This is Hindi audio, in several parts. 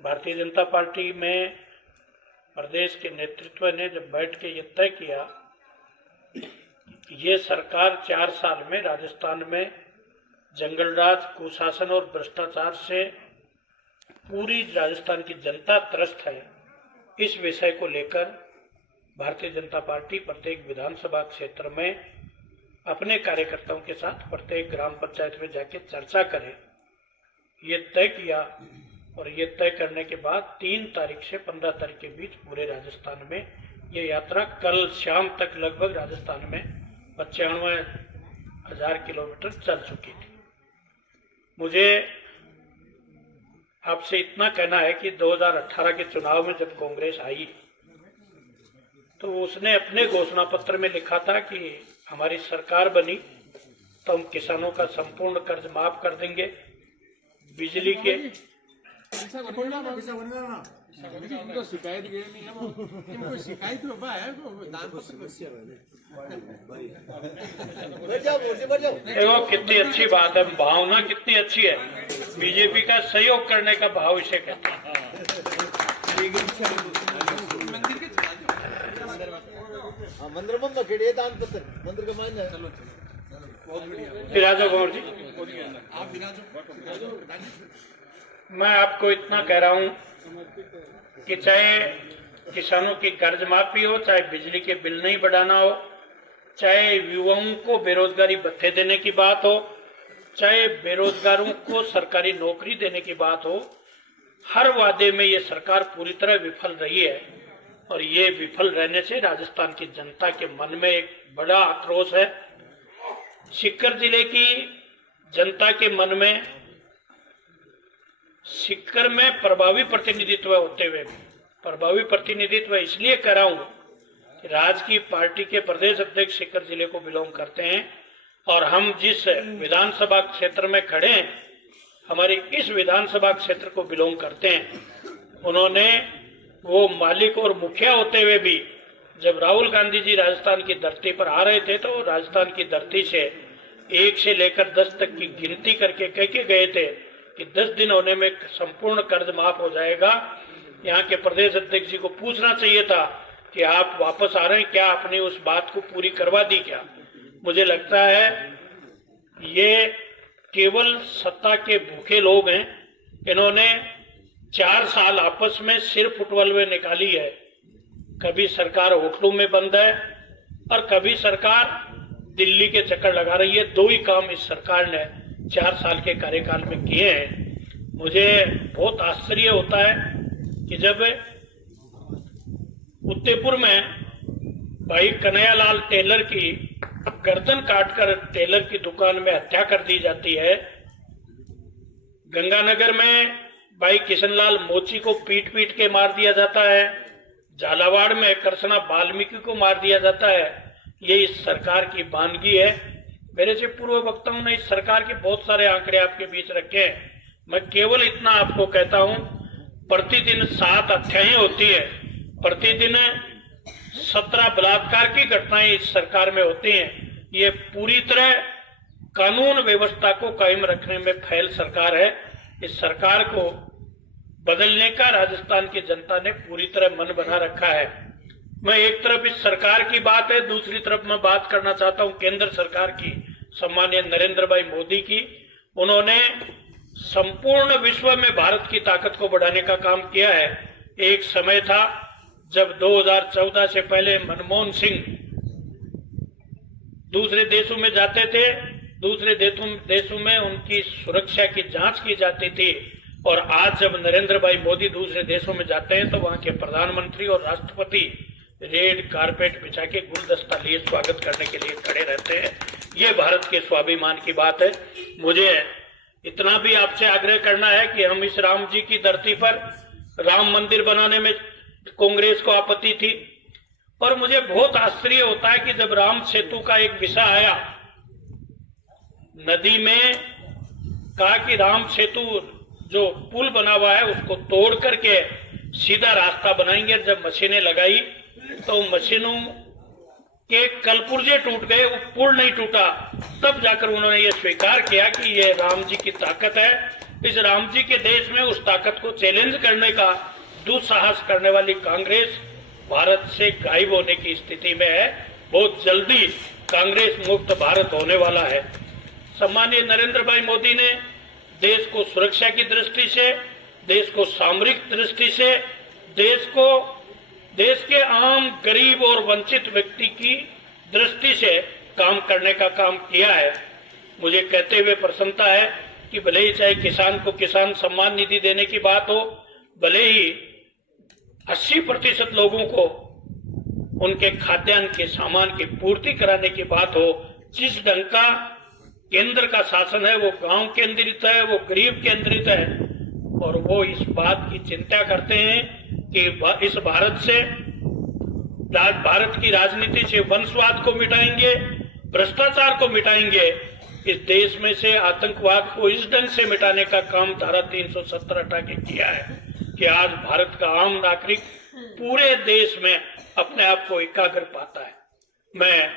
भारतीय जनता पार्टी में प्रदेश के नेतृत्व ने जब बैठ के ये तय किया, ये सरकार 4 साल में राजस्थान में जंगलराज, कुशासन और भ्रष्टाचार से पूरी राजस्थान की जनता त्रस्त है। इस विषय को लेकर भारतीय जनता पार्टी प्रत्येक विधानसभा क्षेत्र में अपने कार्यकर्ताओं के साथ प्रत्येक ग्राम पंचायत में जाके चर्चा करे, ये तय किया। और ये तय करने के बाद 3 तारीख से 15 तारीख के बीच पूरे राजस्थान में ये यात्रा कल शाम तक लगभग राजस्थान में 95,000 किलोमीटर चल चुकी थी। मुझे आपसे इतना कहना है कि 2018 के चुनाव में जब कांग्रेस आई तो उसने अपने घोषणा पत्र में लिखा था कि हमारी सरकार बनी तो हम किसानों का संपूर्ण कर्ज माफ कर देंगे, बिजली के इनको शिकायत शिकायत देखो कितनी अच्छी बात है, भावना कितनी अच्छी है। बीजेपी का सहयोग करने का भाव इसे कहते हैं। मंदिर में खेड़िए दान पत्र मंदिर के मायने विराजो कुंवर जी, मैं आपको इतना कह रहा हूं कि चाहे किसानों की कर्ज माफी हो, चाहे बिजली के बिल नहीं बढ़ाना हो, चाहे युवाओं को बेरोजगारी भत्ते देने की बात हो, चाहे बेरोजगारों को सरकारी नौकरी देने की बात हो, हर वादे में ये सरकार पूरी तरह विफल रही है। और ये विफल रहने से राजस्थान की जनता के मन में एक बड़ा आक्रोश है। सीकर जिले की जनता के मन में, सीकर में प्रभावी प्रतिनिधित्व होते हुए भी, प्रभावी प्रतिनिधित्व इसलिए कर रहा हूं कि राजकीय पार्टी के प्रदेश अध्यक्ष सीकर जिले को बिलोंग करते हैं और हम जिस विधानसभा क्षेत्र में खड़े हैं, हमारे इस विधानसभा क्षेत्र को बिलोंग करते हैं। उन्होंने वो मालिक और मुखिया होते हुए भी जब राहुल गांधी जी राजस्थान की धरती पर आ रहे थे तो राजस्थान की धरती से 1 से लेकर 10 तक की गिनती करके कह के गए थे कि 10 दिन होने में संपूर्ण कर्ज माफ हो जाएगा। यहाँ के प्रदेश अध्यक्ष जी को पूछना चाहिए था कि आप वापस आ रहे हैं क्या, आपने उस बात को पूरी करवा दी क्या। मुझे लगता है ये केवल सत्ता के भूखे लोग हैं। इन्होंने 4 साल आपस में सिर फुटबॉल में निकाली है। कभी सरकार होटलों में बंद है और कभी सरकार दिल्ली के चक्कर लगा रही है। 2 ही काम इस सरकार ने 4 साल के कार्यकाल में किए हैं। मुझे बहुत आश्चर्य होता है कि जब उत्तेपुर में भाई कन्हैयालाल टेलर की गर्दन काटकर टेलर की दुकान में हत्या कर दी जाती है, गंगानगर में भाई किशनलाल मोची को पीट पीट के मार दिया जाता है, झालावाड़ में कृष्णा वाल्मीकि को मार दिया जाता है, ये इस सरकार की वानगी है। मेरे से पूर्व वक्ताओं ने इस सरकार के बहुत सारे आंकड़े आपके बीच रखे हैं। मैं केवल इतना आपको कहता हूं, प्रतिदिन 7 हत्याएं होती है, प्रतिदिन 17 बलात्कार की घटनाएं इस सरकार में होती हैं। ये पूरी तरह कानून व्यवस्था को कायम रखने में फेल सरकार है। इस सरकार को बदलने का राजस्थान की जनता ने पूरी तरह मन बना रखा है। मैं एक तरफ इस सरकार की बात है, दूसरी तरफ मैं बात करना चाहता हूं केंद्र सरकार की, सम्मानीय नरेंद्र भाई मोदी की। उन्होंने संपूर्ण विश्व में भारत की ताकत को बढ़ाने का काम किया है। एक समय था जब 2014 से पहले मनमोहन सिंह दूसरे देशों में जाते थे, दूसरे देशों में उनकी सुरक्षा की जांच की जाती थी, और आज जब नरेंद्र भाई मोदी दूसरे देशों में जाते हैं तो वहां के प्रधानमंत्री और राष्ट्रपति रेड कारपेट बिछा के गुलदस्ता लिए स्वागत करने के लिए खड़े रहते हैं। ये भारत के स्वाभिमान की बात है। मुझे इतना भी आपसे आग्रह करना है कि हम इस राम जी की धरती पर राम मंदिर बनाने में कांग्रेस को आपत्ति थी, और मुझे बहुत आश्चर्य होता है कि जब राम सेतु का एक विषय आया, नदी में कहा कि राम सेतु जो पुल बना हुआ है उसको तोड़ करके सीधा रास्ता बनाएंगे। जब मशीनें लगाई तो मशीनों के कलपुर्जे टूट गए, वो पुल नहीं टूटा। तब जाकर उन्होंने ये स्वीकार किया कि ये राम जी की ताकत है, इस राम जी के देश में उस ताकत को चैलेंज करने का दुस्साहस करने वाली कांग्रेस भारत से गायब होने की स्थिति में है। बहुत जल्दी कांग्रेस मुक्त भारत होने वाला है। सम्मानीय नरेंद्र भाई मोदी ने देश को सुरक्षा की दृष्टि से, देश को सामरिक दृष्टि से, देश के आम गरीब और वंचित व्यक्ति की दृष्टि से काम करने का काम किया है। मुझे कहते हुए प्रसन्नता है कि भले ही चाहे किसान को किसान सम्मान निधि देने की बात हो, भले ही 80% लोगों को उनके खाद्यान्न के सामान की पूर्ति कराने की बात हो, जिस ढंग का केंद्र का शासन है वो गांव केंद्रित है, वो गरीब केंद्रित है, और वो इस बात की चिंता करते हैं कि इस भारत की राजनीति से वंशवाद को मिटाएंगे, भ्रष्टाचार को मिटाएंगे, इस देश में से आतंकवाद को इस ढंग से मिटाने का काम धारा 370 हटा के किया है कि आज भारत का आम नागरिक पूरे देश में अपने आप को एकाग्र पाता है। मैं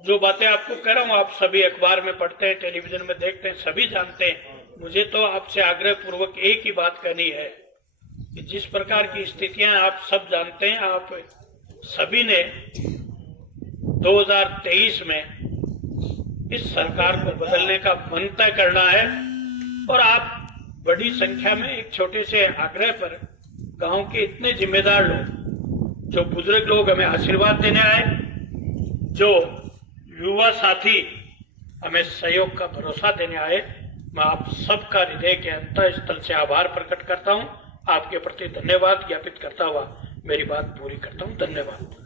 जो बातें आपको कह रहा हूं, आप सभी अखबार में पढ़ते हैं, टेलीविजन में देखते हैं, सभी जानते हैं। मुझे तो आपसे आग्रह पूर्वक एक ही बात करनी है कि जिस प्रकार की स्थितियां आप सब जानते हैं, आप सभी ने 2023 में इस सरकार को बदलने का मन तय करना है, और आप बड़ी संख्या में एक छोटे से आग्रह पर गांव के इतने जिम्मेदार लोग, जो बुजुर्ग लोग हमें आशीर्वाद देने आए, जो युवा साथी हमें सहयोग का भरोसा देने आए, मैं आप सबका हृदय के अंतःस्थल से आभार प्रकट करता हूं। आपके प्रति धन्यवाद ज्ञापित करता हुआ मेरी बात पूरी करता हूं। धन्यवाद।